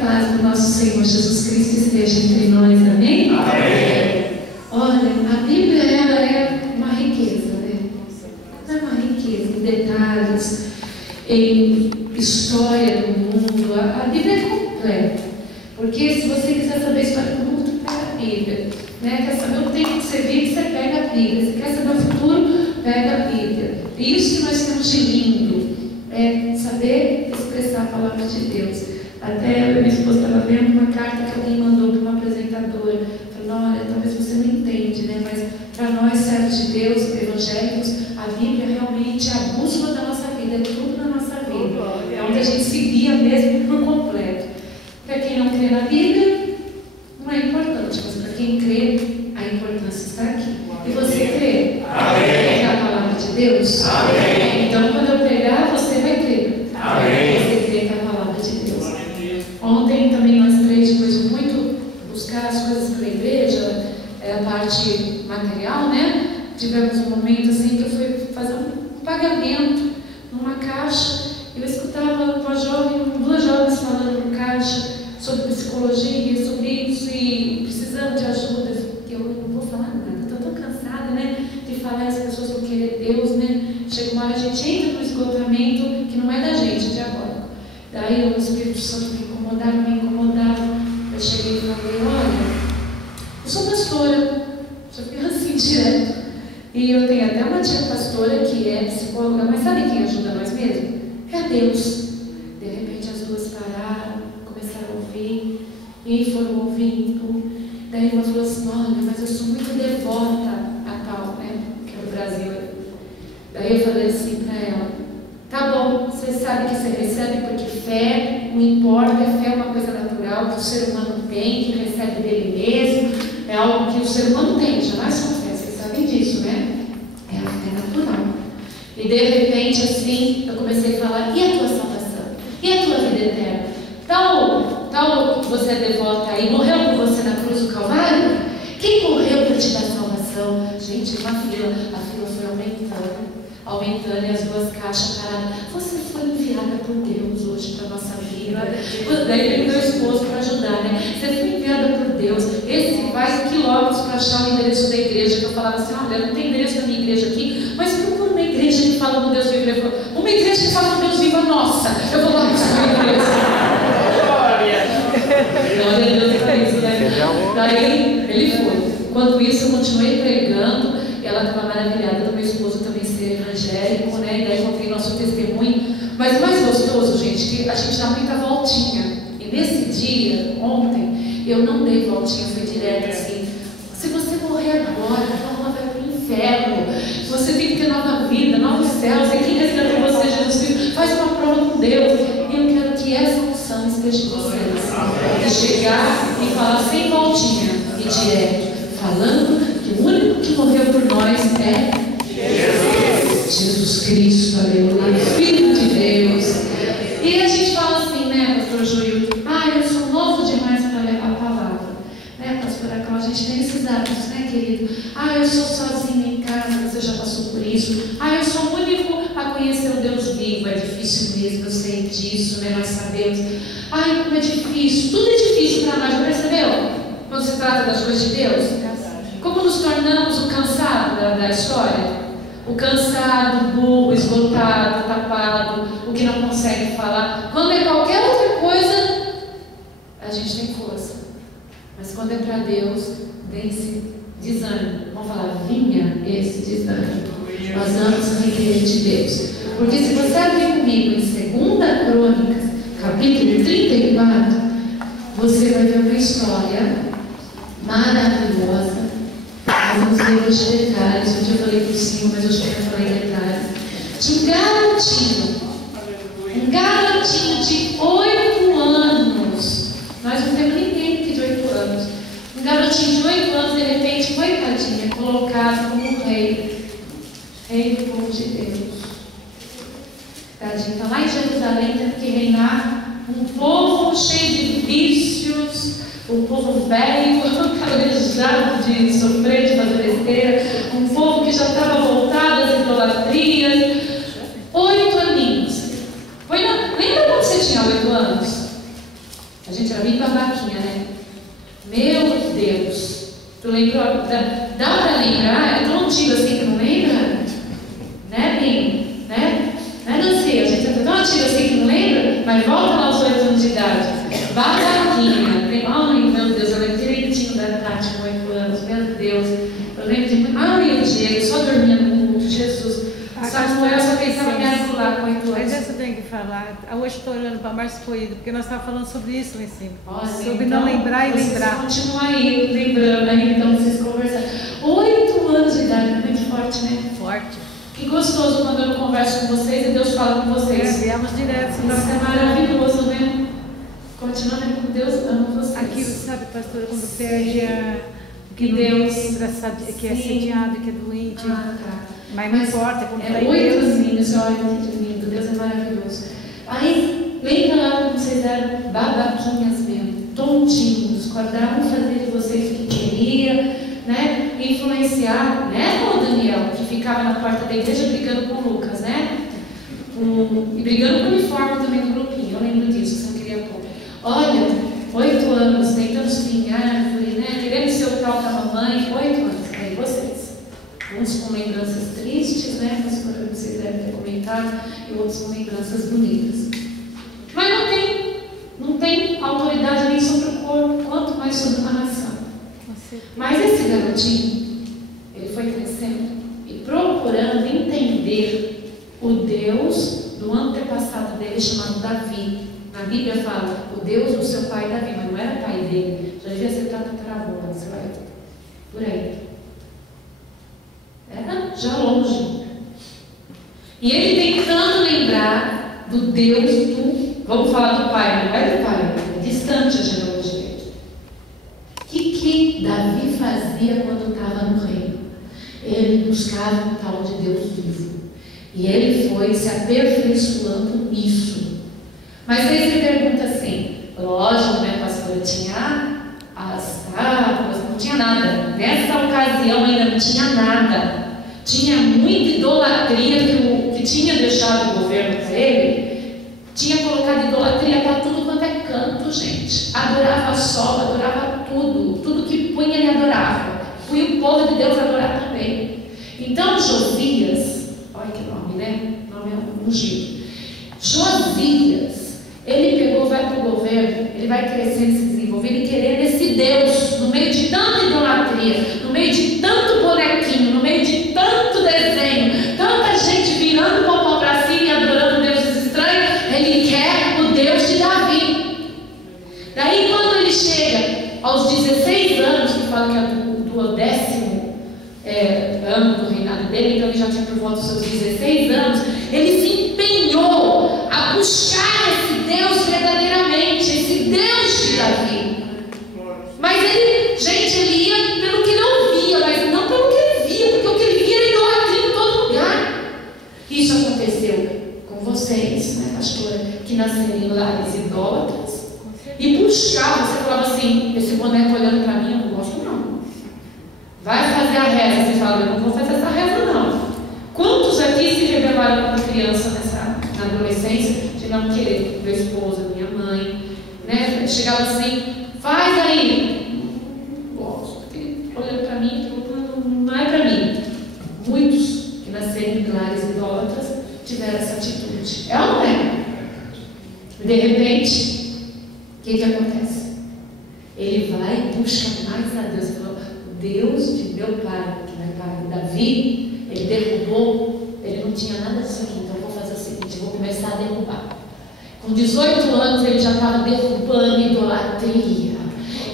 paz do nosso Senhor Jesus Cristo esteja entre nós, amém? Amém. Olha, a Bíblia ela é uma riqueza, né? É uma riqueza em detalhes, em história do mundo. A Bíblia é completa, porque se você quiser saber a história do mundo, pega a Bíblia, né? Quer saber o tempo que você vive, você pega a Bíblia. Se quer saber o futuro, pega a Bíblia. E isso que nós temos de lindo é saber expressar a palavra de Deus. Até minha esposa estava vendo uma carta que alguém mandou para uma apresentadora, falando: olha, talvez você não entende, né? Mas para nós, servos de Deus, evangélicos, a Bíblia realmente é a bússola da nossa vida, é tudo na nossa vida, é onde a gente se guia mesmo por completo. Para quem não crê na Bíblia, não é importante, mas para quem crê, a importância está aqui. E você crê? Amém. Na palavra de Deus? Amém. Então, quando eu pregar, você vai crer. Amém. Você crê na palavra de Deus. Amém. Ontem também nós três, depois de muito buscar as coisas para a igreja, a parte material, né? Tivemos um momento assim que eu fui fazer um pagamento numa caixa. Eu escutava duas jovens falando no caixa sobre psicologia, sobre isso e precisando de ajuda. Eu não vou falar nada, estou tão cansada, né, de falar e as pessoas vão querer Deus, né? Chega uma hora a gente entra no esgotamento que não é da gente, é diabólico. Daí o Espírito Santo me incomodava. Eu cheguei e falei: olha, eu sou pastora, já fui assim direto. E eu tenho até uma tia pastora que é psicóloga, mas sabe quem ajuda nós mesmo? É Deus. De repente as duas pararam, começaram a ouvir, e foram ouvindo. Daí uma falou assim: olha, mas eu sou muito devota a tal, né? Que é o Brasil. Daí eu falei assim para ela: tá bom, você sabe que você recebe porque fé não importa, fé é uma coisa natural que o ser humano tem, que recebe dele mesmo, é algo que o ser humano tem, jamais são fé, vocês sabem disso, né? É a fé natural. E de repente assim, eu comecei a falar: e a tua salvação? E a tua vida eterna? Tal que você é devota aí, morreu por você na cruz do Calvário? Quem morreu para te dar salvação? Gente, a fila foi aumentando e as duas caixas paradas. Você foi enviada por Deus hoje para a nossa vida. Daí veio meu esposo para ajudar, né? Você foi enviada por Deus. Esse vai quilômetros para achar o endereço da igreja. Que eu falava assim: olha, não tem endereço da minha igreja aqui, mas procura uma igreja que fala do Deus vivo. Ele falou: uma igreja que fala do Deus vivo é nossa. Eu vou lá buscar uma igreja. Glória a Deus por isso, né? Daí ele foi. Enquanto isso, eu continuei pregando. E ela estava maravilhada do meu esposo também ser evangélico, né? E daí contei nosso testemunho. Mas o mais gostoso, gente, que a gente dá muita voltinha. E nesse dia, ontem, eu não dei voltinha, fui direto assim: se você morrer agora, a alma vai para o inferno. Você tem que ter nova vida, novos céus. E quem resgatou você, Jesus Cristo, faz uma prova com Deus. E eu quero que essa unção esteja em vocês. De chegar e falar sem voltinha e direto, falando que o único que morreu por nós é Jesus Cristo, aleluia, Filho de Deus. E a gente fala assim, né, pastor Júlio: eu sou novo demais para levar a palavra, né, pastora Cláudia? A gente tem esses hábitos, né, querido? Eu sou sozinha em casa, você já passou por isso. Eu sou o único a conhecer o Deus vivo. É difícil mesmo, eu sei disso, né, nós sabemos. Como é difícil, tudo é difícil para nós, já percebeu? Quando se trata das coisas de Deus, como nos tornamos o cansado da história? O cansado, o burro, o esgotado, o tapado, o que não consegue falar. Quando é qualquer outra coisa, a gente tem força. Mas quando é para Deus, vem esse desânimo. Vamos falar: vinha esse desânimo. Nós vamos na igreja de Deus. Porque se você abrir comigo em 2 Crônicas, capítulo 34, você vai ver uma história maravilhosa. Nós vamos ver os detalhes. Um dia eu falei por cima, mas hoje eu quero falar em detalhes. De um garotinho de 8 anos. Nós não temos ninguém aqui de 8 anos. Um garotinho de 8 anos, de repente, coitadinha, colocado como rei do povo de Deus. Tadinho, está lá em Jerusalém, tendo que reinar um povo cheio de vícios, um povo velho, calejado de sofrer, de fazer besteira, um povo que já estava voltado às idolatrias. 8 aninhos. Lembra quando você tinha 8 anos? A gente pra mim, babaquinha, né? Meu Deus. Tu lembrou? Dá pra lembrar? É tão antigo assim que não lembra? Né, Bim? Né? Não sei, a gente é tão antigo assim que não lembra? Mas volta lá aos 8 anos de idade. Babaquinha. Ai, meu Deus, eu lembro direitinho da Tati com 8 anos. Meu Deus. Eu lembro de... Ai, o Diego, só dormia no culto. Jesus. Sabe, eu só pensava em me anular com 8 anos. Mas essa eu tenho que falar. Hoje estou olhando para a Márcia Coelho, porque nós estávamos falando sobre isso lá em cima. Olha, sobre então, não lembrar e lembrar. Continua aí, lembrando aí, então vocês conversam. 8 anos de idade, muito forte, né? Forte. Que gostoso quando eu converso com vocês e Deus fala com vocês. Viemos direto. Isso é maravilhoso, né? Continuando com Deus, amo vocês. Aquilo, sabe, pastora, quando perde a... Que Deus... que é assediado, que é doente. Ah, tá. Mas não importa, como é 8 aninhos, olha que lindo, Deus é maravilhoso. Aí, lembra lá quando vocês eram babaquinhas mesmo, tontinhos, acordavam fazer de vocês o que queria, né? Influenciar, né, o Daniel, que ficava na porta da igreja brigando com o Lucas, né? E brigando com o uniforme também do grupinho, eu lembro disso, você não queria pôr. Olha, 8 anos, tentando subir em árvore, né? Querendo ser o tal da mamãe, 8 anos, aí vocês. Uns com lembranças tristes, né? Mas vocês devem ter comentado, e outros com lembranças bonitas. Mas não tem autoridade nem sobre o corpo, quanto mais sobre uma nação. Mas esse garotinho, ele foi crescendo e procurando entender o Deus do antepassado dele, chamado Davi. Na Bíblia fala, o Deus do seu pai Davi, mas não era pai dele, já devia ser tataravô, você vai por aí. Era já longe. E ele tentando lembrar do Deus do... Vamos falar do pai, não é do pai, é distante a genealogia. O que Davi fazia quando estava no reino? Ele buscava o tal de Deus vivo. E ele foi se aperfeiçoando nisso. Mas aí você pergunta assim, lógico, né, pastora, tinha as tábuas, não tinha nada. Nessa ocasião ainda não tinha nada. Tinha muita idolatria que tinha deixado o governo para ele. Tinha colocado idolatria para tudo quanto é canto, gente. Adorava sol, adorava tudo. Tudo que punha ele adorava. Fui o povo de Deus adorar também. Então Josias, olha que nome, né? Nome é ungido. Josias, ele pegou, vai para o governo, ele vai crescendo, se desenvolvendo e querendo esse Deus, no meio de tanta idolatria, no meio de tanto bonequinho, no meio de tanto desenho, tanta gente virando o popó para cima e adorando deuses estranhos, ele quer o Deus de Davi. Daí quando ele chega aos 16 anos, que fala que é do 10º ano do reinado dele, então ele já tinha por volta dos seus 16 anos, ele se empenhou a buscar esse Deus verdadeiramente, esse Deus de Davi. Mas ele, gente, ele ia pelo que ele ouvia, mas não pelo que ele via, porque o que ele via era idolatria em todo lugar. Isso aconteceu com vocês, né, pastora, que nasceram em lares idólatras e buscavam. Você falava assim, esse boneco olhando para mim, eu não gosto não. Vai fazer a reza, você fala, eu não vou fazer essa reza não. Quantos aqui se rebelaram como criança na adolescência, de não querer meu esposo, minha mãe, né? Chegava assim, faz aí. Não gosto. Olhando para mim, não é para mim. Muitos que nasceram em lares idólatras tiveram essa atitude. É ou não é? De repente, o que acontece? Ele vai e busca mais a Deus. Ele falou, o Deus de meu pai, que é pai Davi, ele derrubou, ele não tinha nada disso aqui, então eu vou fazer o seguinte, eu vou começar a derrubar. Com 18 anos ele já estava derrubando idolatria.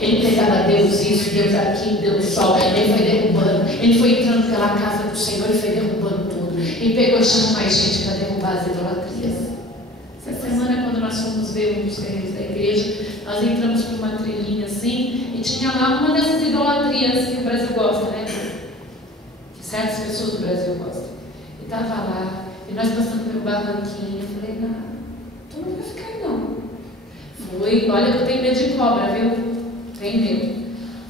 Ele pegava Deus isso, Deus aquilo, Deus sol, ele foi derrubando, ele foi entrando pela casa do Senhor e foi derrubando tudo. Ele pegou e chamou mais gente para derrubar as idolatrias. Essa semana, quando nós fomos ver os terrenos da igreja, nós entramos por uma trilhinha assim, e tinha lá uma dessas idolatrias que o Brasil gosta, né? Que certas pessoas do Brasil gostam. E estava lá, e nós passando pelo barranquinho, eu falei, não, tu não vai ficar aí não. Fui, olha que eu tenho medo de cobra, viu? Tenho medo.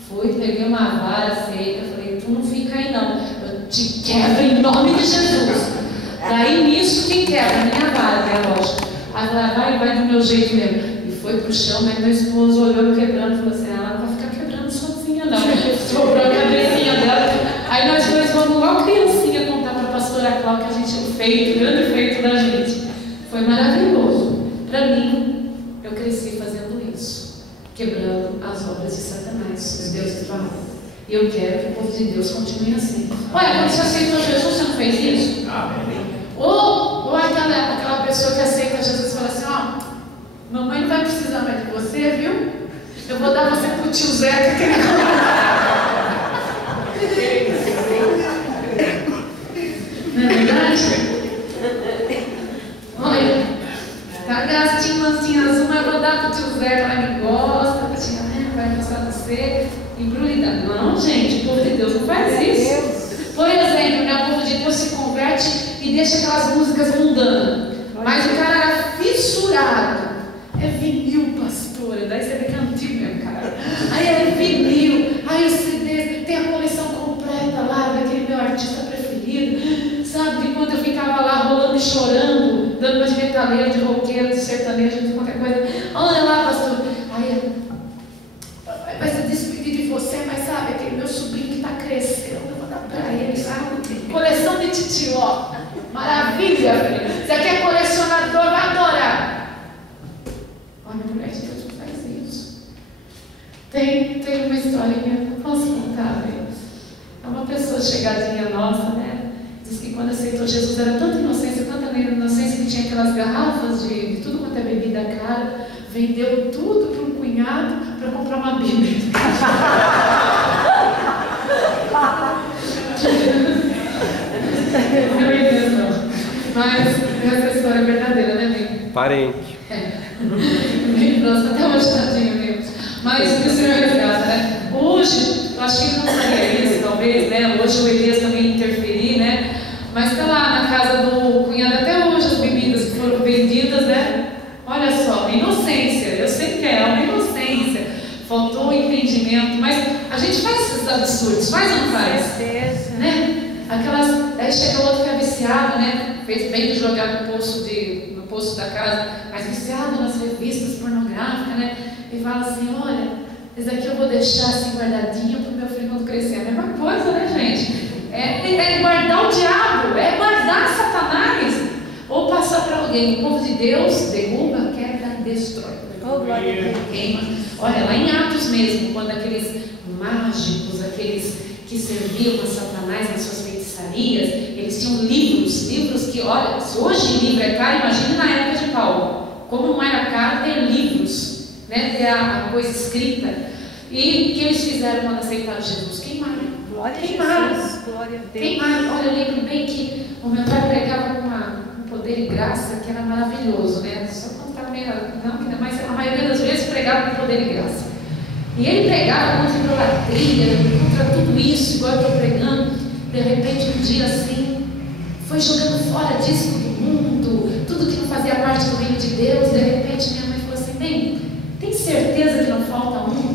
Fui, peguei uma vara seca, falei, tu não fica aí não, eu te quebro em nome de Jesus. Daí nisso quem quebra? Minha vara, minha loja. Aí vai do meu jeito mesmo. E foi pro chão, mas meu esposo olhou quebrando e falou assim, ela não vai ficar quebrando sozinha não. Sobrou a cabecinha dela. Aí nós dois vamos igual criancinha contar para a pastora Cláudia que a gente o grande feito da gente. Foi maravilhoso. Para mim, eu cresci fazendo isso, quebrando as obras de Satanás, os deuses do amor. E eu quero que o povo de Deus continue assim. Olha, quando você aceitou Jesus, você não fez isso? Ou aquela pessoa que aceita Jesus e fala assim, ó, mamãe não vai precisar mais de você, viu? Eu vou dar você pro tio Zé que não é verdade? Olha, tá gastinho mancinha azul, mas vou dar pro tio Zé que ela me gosta, vai gostar de você. Embrulhada. Não, gente, o povo de Deus não faz isso. Por exemplo, né, o povo de Deus se converte e deixa aquelas músicas mundanas. Mas o cara era fissurado. É vinil, pastora. Daí você vê que é antigo mesmo, cara. Aí é vinil. Aí o CD tem a coleção completa lá daquele meu artista preferido. Sabe, de quando eu ficava lá rolando e chorando, dando umas metaleiras de roqueiro, de sertanejo, de qualquer coisa. Olha lá, pastor. Aí vai se despedir de você, mas sabe, aquele meu sobrinho que está crescendo, eu vou dar para ele, sabe? Coleção de titio, ó. Maravilha, filho. Você quer colecionador, vai adorar. Olha, a mulher de Deus não faz isso. Tem uma historinha, posso contar, Deus? É uma pessoa chegadinha nossa, né? Diz que quando aceitou Jesus era tanta inocência que tinha aquelas garrafas de tudo quanto é bebida cara, vendeu tudo para um cunhado para comprar uma Bíblia. Não. Mas essa história é verdadeira, né, amigo? Parente. Bem próximo, até hoje tadinho, amigo. Mas o Senhor resgata, né? Hoje, eu acho que não seria isso, talvez, né? Hoje o Elias também interferir, né? Mas tá lá na casa do cunhado até hoje as bebidas que foram vendidas, né? Olha só, inocência. Eu sei que é uma inocência. Faltou o entendimento, mas a gente faz esses absurdos, faz ou não faz? Certeza. Né? Aí chega o outro que é viciado, né? Fez bem de jogar no poço da casa, mas viciado nas revistas pornográficas, né? E fala assim, olha, esse aqui eu vou deixar assim guardadinho para o meu filho quando crescer. É a mesma coisa, né, gente? É guardar o diabo, é guardar Satanás. Ou passar para alguém. O povo de Deus derruba, quebra e destrói. Oh, glória a Deus. Queima. Olha, lá em Atos mesmo, quando aqueles mágicos, aqueles que serviam a Satanás nas suas feitiçarias, eles tinham livros que, olha, se hoje livro é caro, imagine na época de Paulo. Como não era caro ter livros, né, ter a coisa escrita. E o que eles fizeram quando aceitaram Jesus? Queimaram. Glória a Queimaram. Jesus. Glória a Deus. Queimaram. Olha, eu lembro bem que o meu pai pregava com um poder e graça que era maravilhoso, né? Só quando estava meio. Não, mas a maioria das vezes pregava com poder e graça. E ele pregava contra idolatria, contra tudo isso, igual eu estou pregando. De repente, um dia assim, foi jogando fora disso do mundo, tudo que não fazia parte do reino de Deus. De repente, minha mãe falou assim: bem, tem certeza que não falta um?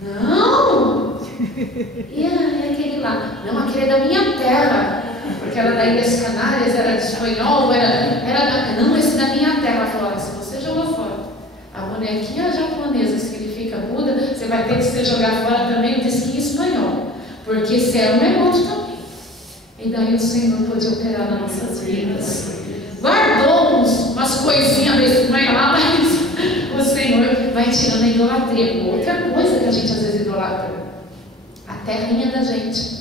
Não! E aquele lá? Não, aquele é da minha terra, porque era da Ilhas Canárias, era de espanhol, não, esse é da minha terra. Ela falou: olha, se você jogou fora a bonequinha japonesa que significa Buda, você vai ter que se jogar fora também o disquinho espanhol, porque esse é um negócio também. E daí o Senhor pôde operar nas nossas vidas. Guardou umas coisinhas desse mãe lá, mas o Senhor vai tirando a idolatria. Outra coisa que a gente às vezes idolatra, a terrinha da gente.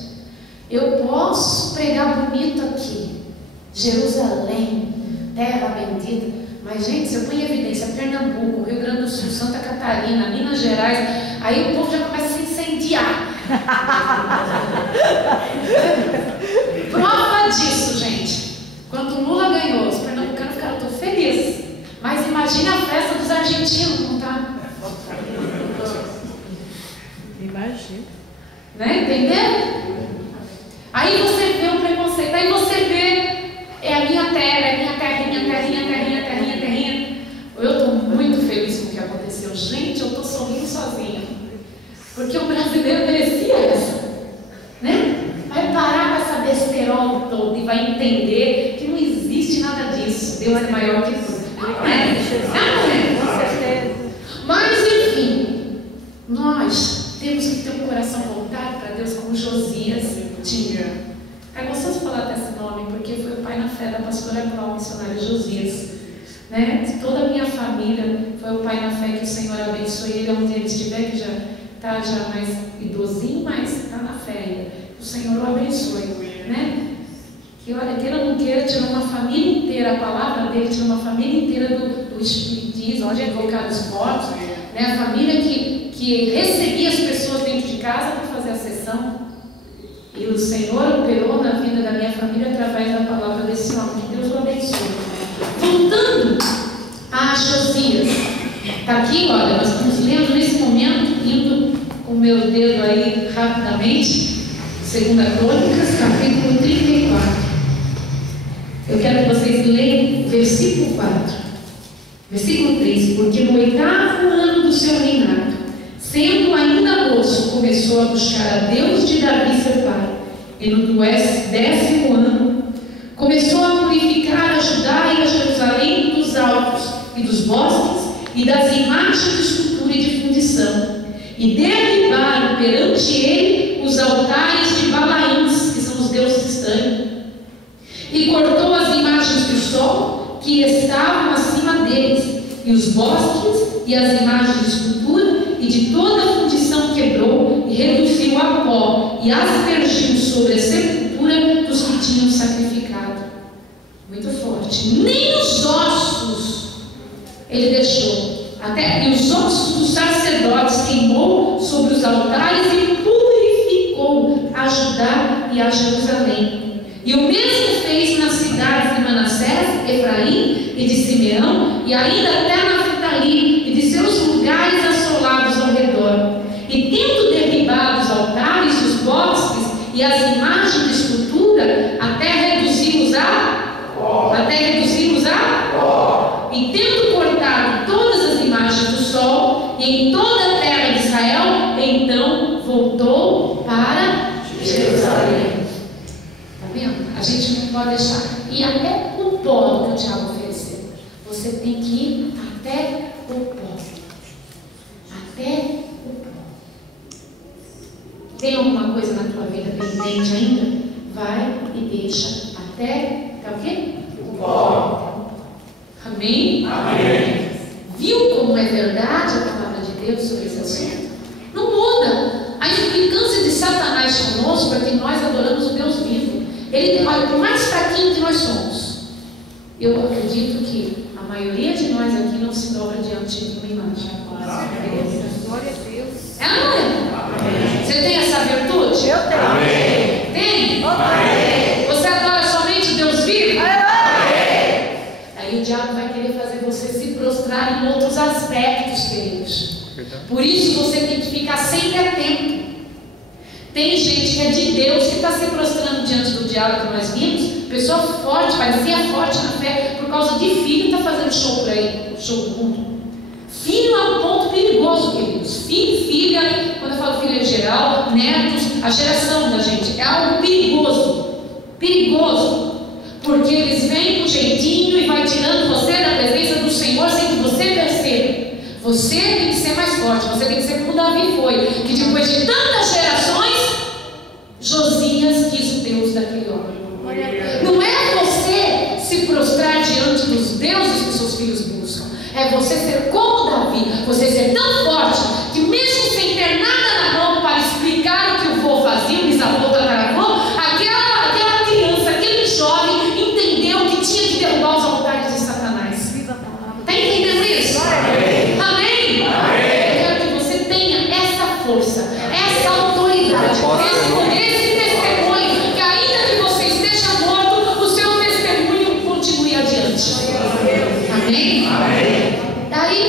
Eu posso pregar bonito aqui, Jerusalém, terra bendita, mas gente, se eu ponho em evidência Pernambuco, Rio Grande do Sul, Santa Catarina, Minas Gerais, aí o povo já começa a se incendiar. Prova disso, gente. Quando o Lula ganhou, os pernambucanos ficaram tão felizes. Mas imagine a festa dos argentinos, não tá? Imagina. Né? Entendeu? Aí você vê o preconceito, aí você vê, é a minha terra, é a minha terrinha. Eu estou muito feliz com o que aconteceu. Gente, eu estou sorrindo sozinha. Porque o brasileiro merecia essa. Né? Vai parar com essa besterol toda e vai entender que não existe nada disso. Deus é maior que tudo. Não é? Com certeza. Tinha. É gostoso falar desse nome, porque foi o pai na fé da pastora Cláudia, missionário Josias. Né? Toda a minha família foi o pai na fé, que o Senhor abençoe ele onde ele estiver, que já está já mais idosinho, mas está na fé ainda. O Senhor o abençoe. Né? Que olha, queira ou não queira, tirou uma família inteira, a palavra dele tirou uma família inteira do espiritismo, de invocados mortos, né? A família que recebia as pessoas dentro de casa para fazer a sessão. E o Senhor operou na vida da minha família através da palavra desse homem. Que Deus o abençoe. Voltando a Josias. Está aqui, olha, nós estamos lendo nesse momento, indo com o meu dedo aí rapidamente, 2 Crônicas, capítulo 34. Eu quero que vocês leiam o versículo 4. Versículo 3. Porque no 8º ano do seu reinado, sendo ainda moço, começou a buscar a Deus de Davi seu pai. E no 10º ano, começou a purificar a Judá e a Jerusalém dos altos e dos bosques e das imagens de escultura e de fundição. E derribaram perante ele os altares de Balaíns, que são os deuses estranhos. E cortou as imagens do sol que estavam acima deles, e os bosques e as imagens de escultura, e de toda a fundição quebrou, e reduziu a pó, e aspergiu sobre a sepultura dos que tinham sacrificado. Muito forte. Nem os ossos ele deixou, até e os ossos dos sacerdotes queimou sobre os altares e purificou a Judá e a Jerusalém. E o mesmo fez nas cidades de Manassés, Efraim e de Simeão, e ainda até Naftali, e de seus lugares assolados ao redor. E tendo derribado os altares, os bosques e as imagens de escultura, até reduzimos a pó. E tendo cortado todas as imagens do sol, e em toda a terra de Israel, então voltou para Jerusalém. A gente não pode deixar. E até o pó que o diabo ofereceu. Você tem que ir até o pó. Até o pó. Tem alguma coisa na tua vida pendente ainda? Vai e deixa até o quê? O pó. Amém? Amém. Viu como é verdade a palavra de Deus sobre esse assunto? Não muda. A implicância de Satanás conosco é que nós adoramos o Deus vivo. Ele, olha, por mais fraquinho que nós somos, eu acredito que a maioria de nós aqui não se dobra diante de uma imagem. Glória a Deus. É ou não é? Você tem essa virtude? Eu tenho. Amém. Tem? Amém. Você adora somente Deus vivo? Amém. Aí o diabo vai querer fazer você se prostrar em outros aspectos, queridos. Por isso você tem que ficar sempre atento. Tem gente que é de Deus que está se prostrando diante do diabo, que nós vimos. Pessoa forte, parecia forte na fé, por causa de filho, está fazendo show por aí, show do mundo. Filho é um ponto perigoso, queridos. Filho, filha, quando eu falo filho em geral, netos, a geração da gente, é algo perigoso. Perigoso. Porque eles vêm com jeitinho e vai tirando você da presença do Senhor sem que você perceba. Você tem que ser mais forte, você tem que ser como Davi foi, que depois de tantas gerações, Josias quis o Deus daquele homem. Não é você se prostrar diante dos deuses que seus filhos buscam, é você ser como Davi, você ser tão forte que mesmo sem ter nada na mão para explicar o que o vô fazia, o bisavô, tataravô, aquela criança, aquele jovem entendeu que tinha que derrubar os altares de Satanás. Está entendendo isso? Amém? Eu quero que você tenha essa força, essa autoridade, esse testemunho, que ainda que você esteja morto, o seu testemunho continue adiante. Amém? Daí,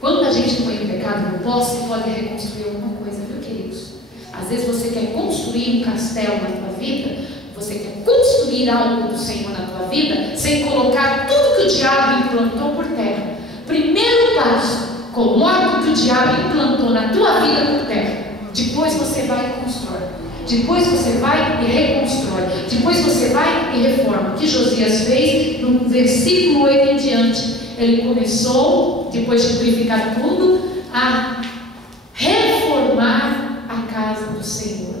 quando a gente põe o pecado no pó, você pode reconstruir alguma coisa, viu, queridos? Às vezes você quer construir um castelo na tua vida, você quer construir algo do Senhor na tua vida, sem colocar tudo que o diabo implantou por terra. Primeiro passo, coloca o que o diabo implantou na tua vida por terra. Depois você vai e constrói. Depois você vai e reconstrói. Depois você vai e reforma. O que Josias fez no versículo 8 em diante. Ele começou, depois de purificar tudo, a reformar a casa do Senhor.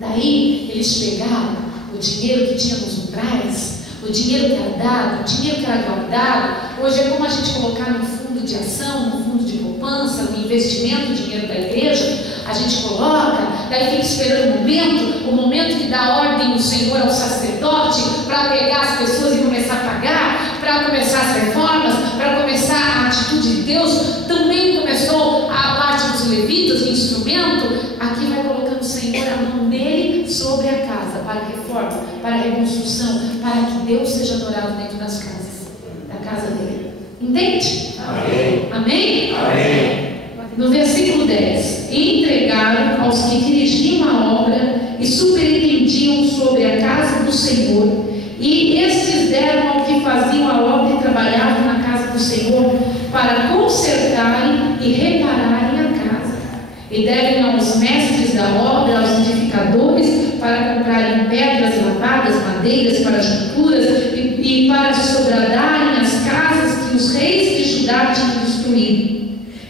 Daí eles pegaram o dinheiro que tinha nos umbrais, o dinheiro que era dado, o dinheiro que era guardado. Hoje é como a gente colocar no fundo de ação, no fundo de poupança, no investimento, o dinheiro da igreja, a gente coloca, daí fica esperando o momento que dá ordem o Senhor ao sacerdote para pegar as pessoas e começar a pagar, para começar as reformas, para começar a atitude de Deus. Também começou a parte dos levitas, o instrumento. Aqui vai colocando o Senhor a mão dele sobre a casa, para a reforma, para a reconstrução, para que Deus seja adorado dentro das casas, da casa dele. Entende? Amém. Amém? Amém. No versículo 10: e entregaram aos que dirigiam a obra e superintendiam sobre a casa do Senhor, e estes deram ao que faziam a obra e trabalhavam na casa do Senhor, para consertarem e repararem a casa. E deram aos mestres da obra, aos edificadores, para comprarem pedras lavadas, madeiras para junturas, e para sobradarem as casas que os reis de Judá tinham destruído.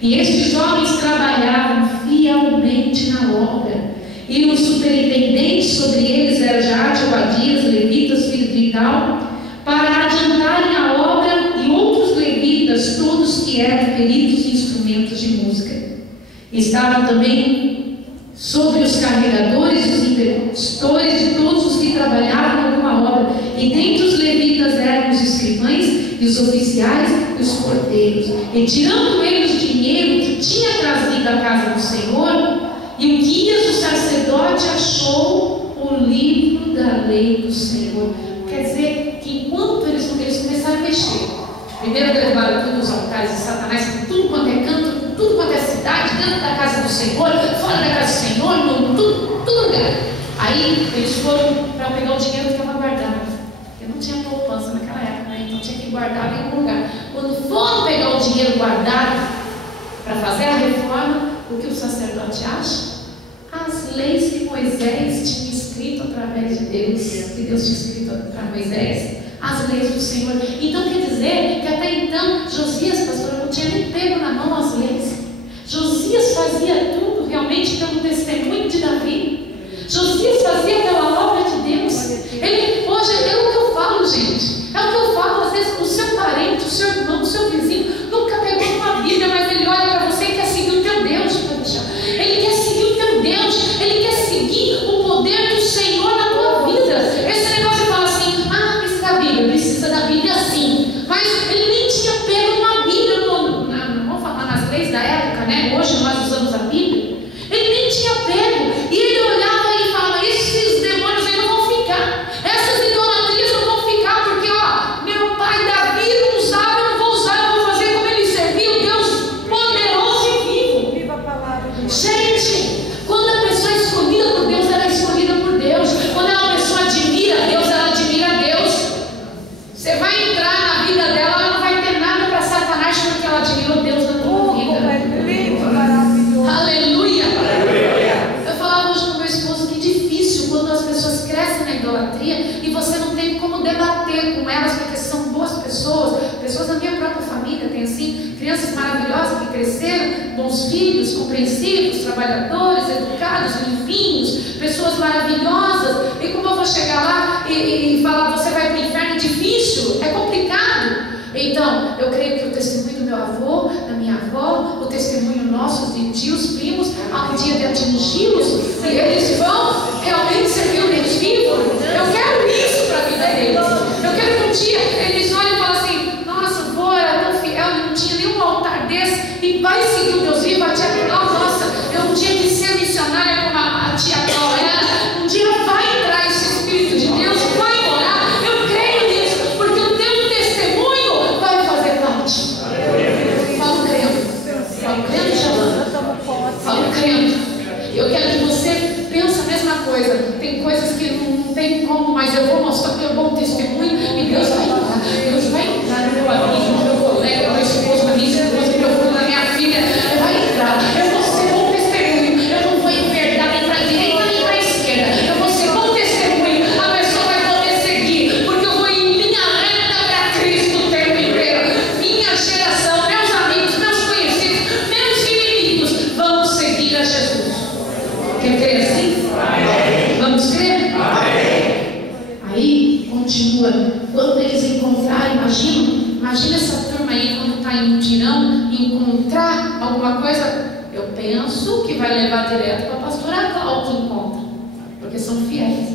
E estes homens trabalhavam fielmente na obra, e os superintendentes sobre eles eram Jaate, Obadias, levitas, filhos de Igal, para adiantarem a obra, e outros levitas, todos que eram peritos em instrumentos de música. Estavam também sobre os carregadores e os interruptores de todos os que trabalhavam em alguma obra, e dentre os levitas eram os escrivães e os oficiais e os porteiros. E tirando eles o dinheiro que tinha trazido à casa do Senhor, e o guias, o sacerdote achou o livro da lei do Senhor. Quer dizer que enquanto eles começaram a mexer, primeiro levaram todos os altares de Satanás, por tudo quanto é canto, tudo quanto é cidade, dentro da casa do Senhor, fora da casa do Senhor, tudo lugar. Aí eles foram para pegar o dinheiro que estava guardado, porque não tinha poupança naquela época, né? Então tinha que guardar em algum lugar. Quando foram pegar o dinheiro guardado para fazer a reforma, o que o sacerdote acha? As leis que Moisés tinha escrito através de Deus, que Deus tinha escrito para Moisés, as leis do Senhor. Então quer dizer que até então Josias, pastor, não tinha nem pego na mão as leis. Josias fazia tudo realmente pelo testemunho de Davi. Josias fazia pela obra de Deus. Hoje é o que eu falo, gente. É o que eu falo. Às vezes o seu parente, o seu irmão, o seu vizinho nunca pegou uma Bíblia, mas ele olha para você e quer seguir o teu Deus. Ele quer seguir o teu Deus. Ele quer seguir o poder do Senhor na tua vida. Esse negócio de falar assim: ah, precisa da Bíblia, precisa da Bíblia sim. Mas ele nem tinha pego uma Bíblia, vamos falar nas leis da época, né? Hoje nós usamos a Bíblia. Ele nem tinha pego. E ele olhava e falava: esses demônios aí não vão ficar. Essas idolatrias não vão ficar, porque ó, meu pai Davi não usava, eu não vou usar, eu vou fazer como ele serviu, o Deus poderoso e vivo. Viva a palavra do Gente, quando a pessoa é escolhida por Deus, ela é escolhida por Deus. Quando a pessoa admira Deus, ela admira Deus. Você vai entrar na vida dela, ela não vai ter nada para Satanás, porque ela admirou Deus na tua vida. é lindo, maravilhoso. Aleluia. Eu falava hoje com meu esposo que difícil quando as pessoas crescem na idolatria e você não tem como debater com elas, porque são boas pessoas. Pessoas da minha própria família, tem assim, crianças maravilhosas que cresceram, bons filhos, compreensivos, trabalhadores, educados, limpinhos, pessoas maravilhosas. E como eu vou chegar lá e falar: você vai para o inferno? Difícil, é complicado. Então, eu creio que o testemunho do meu avô, da minha avó, o testemunho nosso de tios, primos, há um dia de atingi-los, e eles vão realmente servir o Deus vivo. Eu quero isso para a vida deles. Eu quero que um dia eles olhem e falem assim: nossa, o vô era tão fiel, não tinha nenhum altar desse, e vai seguir o Deus vivo. A tia Cláudia, nossa, eu um dia de ser missionária como a tia Cláudia era. Um dia vai entrar esse Espírito de Deus, vai orar. Eu creio nisso, porque o teu testemunho vai fazer parte. Falo crendo, chamando. Falo crendo. Eu quero que você pense a mesma coisa. Tem coisas que não tem como, mas eu vou mostrar meu bom testemunho e Deus vai entrar. Deus vai entrar no meu amigo, no meu colega, no meu esposo, na minha esposa, no meu filho, na minha filha. Vai entrar. Eu vou ser bom testemunho. Eu não vou enverdar nem para a direita nem para a esquerda. Eu vou ser bom testemunho. A pessoa vai poder seguir, porque eu vou em linha reta para Cristo o tempo inteiro. Minha geração, meus amigos, meus conhecidos, meus inimigos vão seguir a Jesus. Quer crer assim? Vamos crer? sua, quando eles encontrarem, imagina essa turma aí quando está em mutirão, encontrar alguma coisa, eu penso que vai levar direto para a pastora Cal que encontra, porque são fiéis.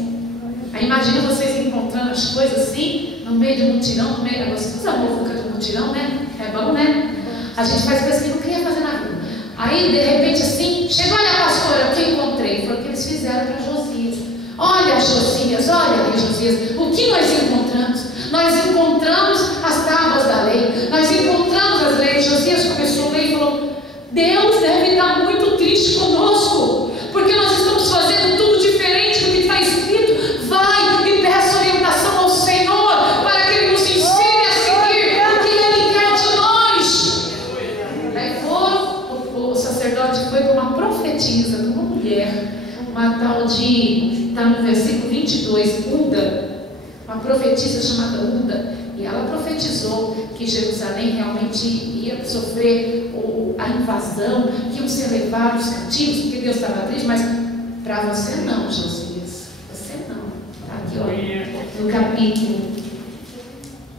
Aí imagina vocês encontrando as coisas assim, no meio de um mutirão, no meio, é gostoso a muvuca do mutirão, né? É bom, né? A gente faz coisas que não queria fazer na vida. Aí, de repente, assim, chegou, olha, pastora, o que eu encontrei? Foi o que eles fizeram para Josias. Olha, Josias, olha aí, Josias, o que nós encontramos? Nós encontramos as tábuas da lei, nós encontramos as leis. Josias começou a ler e falou: Deus deve estar muito triste conosco, porque nós estamos fazendo tudo diferente do que está escrito. Vai e peça orientação ao Senhor, para que Ele nos ensine a seguir o que Ele quer de nós. Aí o sacerdote foi para uma profetisa, para uma mulher, uma tal de, está no versículo 22, Uda, uma profetisa chamada Uda, e ela profetizou que Jerusalém realmente ia sofrer a invasão, que iam ser levados cativos, porque Deus estava triste. Mas para você não, Josias, você não. Está aqui, ó, no capítulo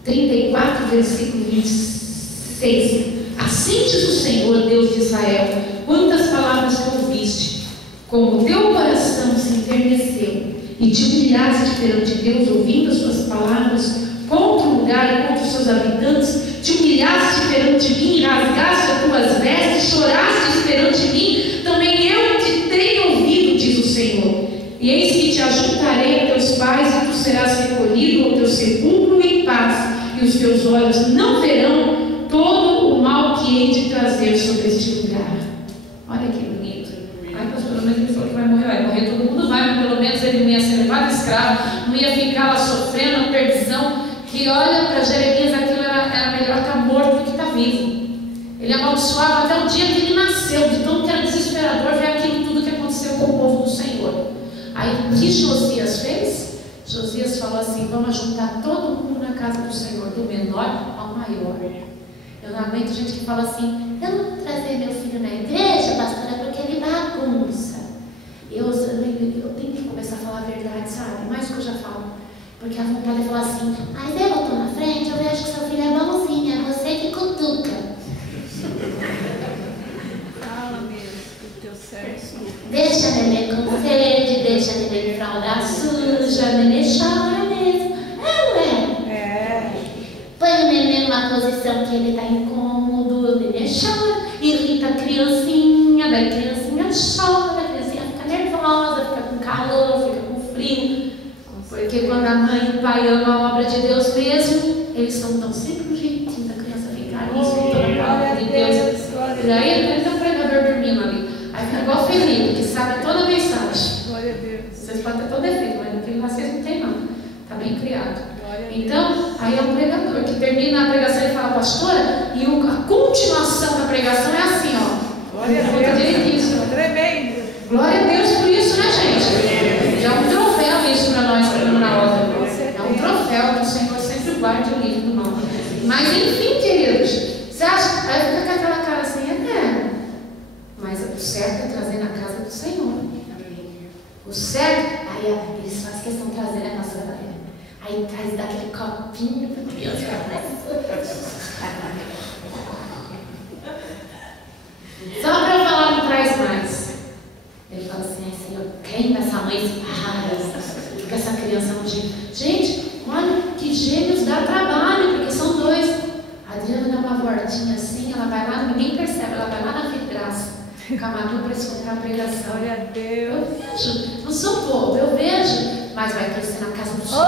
34, versículo 26. Assim diz o Senhor, Deus de Israel: quantas palavras que ouviste, como o teu coração se enterneceu e te humilhaste perante Deus, ouvindo as suas palavras contra o lugar e contra os seus habitantes, te humilhaste perante mim, rasgaste as tuas vestes, choraste perante mim, também eu te tenho ouvido, diz o Senhor. E eis que te ajuntarei a teus pais, e tu serás recolhido ao teu sepulcro em paz, e os teus olhos não verão todo o mal que hei de trazer sobre este lugar. Olha que bonito. Ai, mas pelo menos ele falou que vai morrer todo mundo vai, mas pelo menos ele não ia ser levado escravo, não ia ficar lá sofrendo a perdição. Que olha, para Jeremias aquilo era melhor estar morto do que estar vivo. Ele amaldiçoava até o dia que ele nasceu, de tão que era desesperador ver aquilo tudo que aconteceu com o povo do Senhor. Aí o que Josias fez? Josias falou assim: vamos juntar todo mundo na casa do Senhor, do menor ao maior. Eu não aguento gente que fala assim: eu não vou trazer meu filho na igreja, pastora, porque ele bagunça. Eu tenho que começar a falar a verdade, sabe? Mais do que eu já falo. Porque a vontade é falar assim: mas eu estou na frente, eu vejo que seu filho é bonzinho, é você que cutuca. Fala mesmo, o teu servo. Deixa a neném com sede, deixa a neném de fralda suja, a neném chora mesmo. É, não é? É. Põe o neném numa posição que ele está incômodo, o neném chora, irrita a criancinha, daí a criancinha chora, a criancinha fica nervosa, fica com calor, fica com frio. Porque quando a mãe e o pai amam a obra de Deus mesmo, eles são tão sempre um jeitinho da criança ficar ali, escutando a palavra de Deus. E aí ele tem um pregador dormindo ali. Aí fica igual Felipe, que sabe toda a mensagem. Glória a Deus. Vocês podem ter todo defeito, mas naquele lá vocês não tem não. Está bem criado. Então, aí é um pregador que termina a pregação e fala: pastora, e a continuação da pregação é assim, ó. Glória a Deus. Tremendo. Glória a Deus por isso, né, gente? Já é um troféu isso para nós, para na obra. É um troféu que o Senhor sempre guarda o livro do mal. Mas enfim, queridos, você acha? Aí fica com aquela cara assim, mas o certo é trazer na casa do Senhor. O certo, aí eles fazem questão de trazer a nossa galera. Aí traz daquele copinho para a criança ficar mais. Só para falar, não traz mais. Ele fala assim: Senhor, queima essa mãe espada, porque essa criança não geme. Gente, olha que gêmeos dá trabalho, porque são dois. A Adriana dá uma voltinha assim, ela vai lá, ninguém percebe, ela vai lá na vidraça, com a Madu para escutar a pregação. Olha a Deus. Eu vejo, não sou bobo, eu vejo, mas vai crescer na casa do Senhor.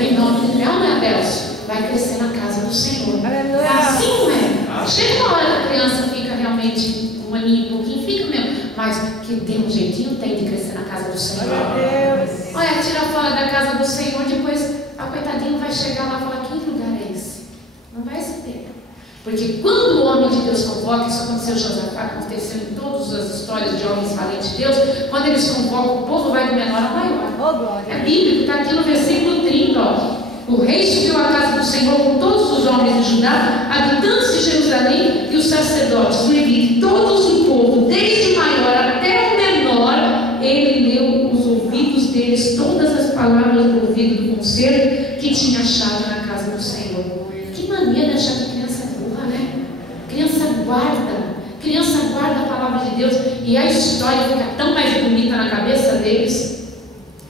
Em nome de Deus, né, Deus? Vai crescer na casa do Senhor. Aleluia. Assim não é. Chega uma hora que a criança fica realmente um aninho, um pouquinho, fica mesmo. Mas que tem um jeitinho, tem de crescer na casa do Senhor. Olha, tira fora da casa do Senhor, depois a coitadinha vai chegar lá e falar: que lugar é esse? Não vai se ter. Porque quando o homem de Deus convoca, isso aconteceu em Josafá, aconteceu em todas as histórias de homens valentes de Deus, quando eles convocam, o povo vai do menor ao maior. É bíblico, está aqui no versículo 30, ó. O rei subiu à casa do Senhor com todos os homens de Judá, habitantes de Jerusalém, e os sacerdotes, Levi, todos o povo, desde o maior até o menor. Ele leu os ouvidos deles todas as palavras do ouvido do conselho Criança guarda a palavra de Deus e a história fica tão mais bonita na cabeça deles.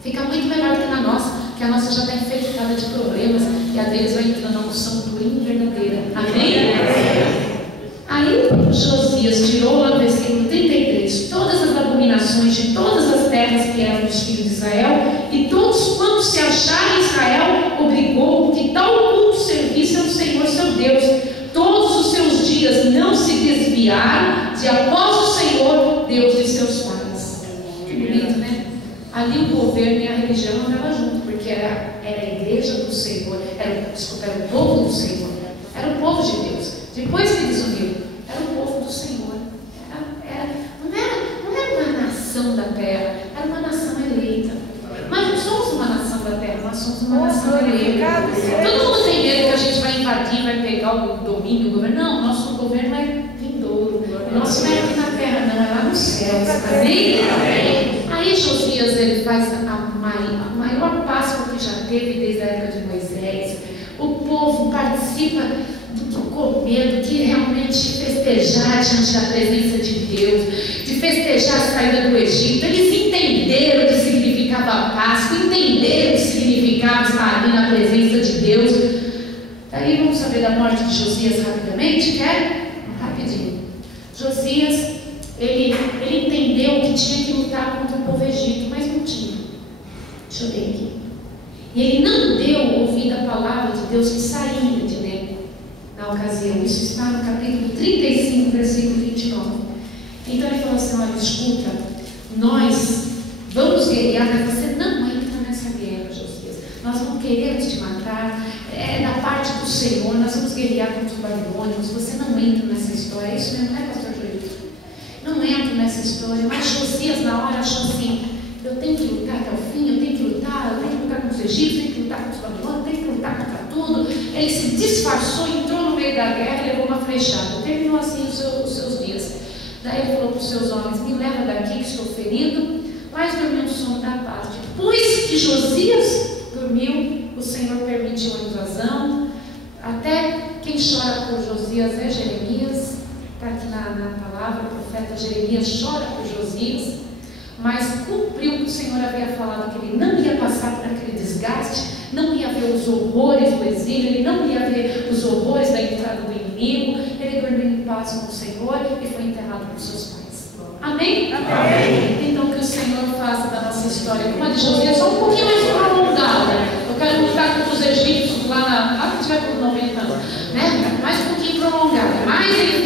Fica muito melhor que na nossa, que a nossa já está infectada de problemas e a deles vai entrando a unção purina e verdadeira. Amém? Aí Josias tirou lá no versículo 33 todas as abominações de todas as terras que eram dos filhos de Israel, e todos quantos se acharam em Israel, obrigou que tal culto servisse ao Senhor seu Deus. Todos os seus dias não se desviaram de após o Senhor, Deus de seus pais. Que bonito, né? Ali o governo e a religião andavam junto, porque era a igreja do Senhor, era o povo do Senhor, era o povo de Deus. Depois que eles uniram, era o povo do Senhor. Não era uma nação da terra, era uma nação eleita. Mas não somos uma nação da terra, nós somos uma nação eleita. Todo mundo tem medo que a gente vai invadir, vai pegar o domínio, o governo. Não, nosso governo é vindouro. O nosso não é aqui na terra, não, é lá no céu. Amém? Aí Josias ele faz a maior Páscoa que já teve desde a época de Moisés. O povo participa do comer, do que realmente festejar diante da presença de Deus, de festejar a saída do Egito. Eles entenderam o que significava a Páscoa, entenderam o que significava estar ali na presença de Deus. Daí vamos saber da morte de Josias rapidamente, quer? Rapidinho. Josias, ele entendeu que tinha que lutar contra o povo egito, mas não tinha. Deixa eu ver aqui. E ele não deu ouvido à palavra de Deus que saía de Nebo na ocasião. Isso está no capítulo 35, versículo 29. Então ele falou assim: olha, escuta, nós vamos guerrear, mas você não entra nessa guerra, Josias. Nós não queremos te matar, é da parte do Senhor, nós vamos guerrear contra os babilônicos, você não entra nessa história. É isso mesmo, não é, pastor Júlio? Não entra nessa história. Mas Josias na hora achou assim: eu tenho que lutar até o fim, eu tenho que lutar com os egípcios, eu tenho que lutar com os babilônicos, eu tenho que lutar contra tudo. Ele se disfarçou, entrou no meio da guerra e levou uma flechada. Terminou assim os seus dias. Daí ele falou para os seus homens: me leva daqui que estou ferido, mas dormi um sono da paz. Depois que Josias dormiu, o Senhor permitiu a invasão. Até quem chora por Josias é Jeremias. Está aqui na palavra, o profeta Jeremias chora por Josias, mas cumpriu o que o Senhor havia falado, que ele não ia passar por aquele desgaste, não ia ver os horrores do exílio, ele não ia ver os horrores da entrada do inimigo. Ele dormiu em paz com o Senhor e foi enterrado por seus pais. Amém? Amém. Então que o Senhor faça da nossa história como a de Josias, só um pouquinho mais prolongada. Eu quero lutar contra os egípcios lá que tiver por 90 anos, né? Mais um pouquinho prolongada. Mas ele